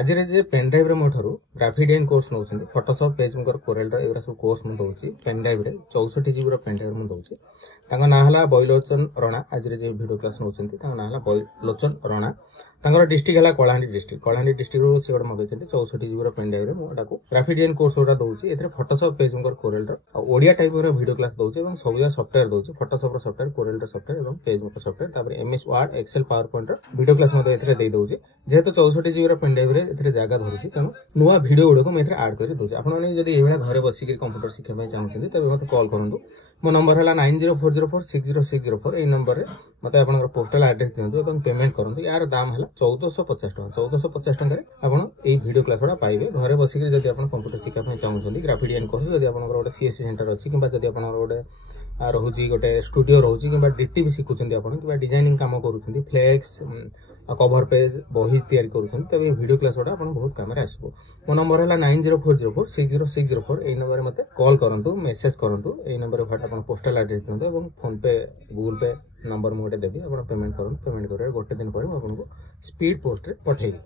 आज pen drive रे मोठरू ग्राफिडियन course नौ Photoshop PageMaker Corel एगुरा सब कोर्स मुझे दूसरी पेन ड्राइव रे 64 जीबी पेन ड्राइव मुझे दूसरी ना है बैलोचन रणा आज भिडियो क्लास नौ ना है बैलोचन रणा डिस्ट्रिक्ट है कलाहांडी डिस्ट्रिक्ट से गोटे मगै 64 जीबी पेन ड्राइव मुझे ग्राफिडियन कोर्स गुड़ा दूसरी ए Photoshop PageMaker Corel Odia type video class दूसरी सब सफ्टवेयर दूसरी फोटोशॉप सफ्टवेयर कोरेल सफ्टवेयर और PageMaker software MS Word Excel PowerPoint video class दूसरी जेहेतु 64 जीबी पेन ड्राइव रे जगह धरुची तेणु नुआ भिडियो गुड़क मुझे आड कर दूसरी आपड़ी घरे बसिक कंप्यूटर शिखा चाहते तेज मत कॉल करूँ मो नंबर है 9040460604 यही नंबर में मत आप पोस्टाल एड्रेस दिखाँ पेमेंट करूँ यार दाम है 1450 टका 1450 टकर आप भिडियो क्लास गुड़ा पाइबे घरे बसिक जब आप कंप्यूटर शिखा चाहते ग्राफिडियन कोर्स जब आप गोटे सीएससी सेंटर अच्छी कि जब आप गोटे रोचे गोटे स्टूडियो रोचे कि डीटी भी शिखुंट आप डिजाइनिंग काम करूँ फ्लेक्स कवर पेज बही तैयारी करूँ तब ये वीडियो क्लास गुड़ा आप बहुत कम आसो मो नंबर है 9040460604 यही नंबर मत कॉल करूँ मेसेज करूँ यही नंबर आप पोस्टाल एड्रेस दिखाँ फोन पे गूगल पे नंबर मुझे देवी आप पेमेंट करूँ पेमेंट कर गोटे दिन पर आपको स्पीड पोस्ट पठेबी।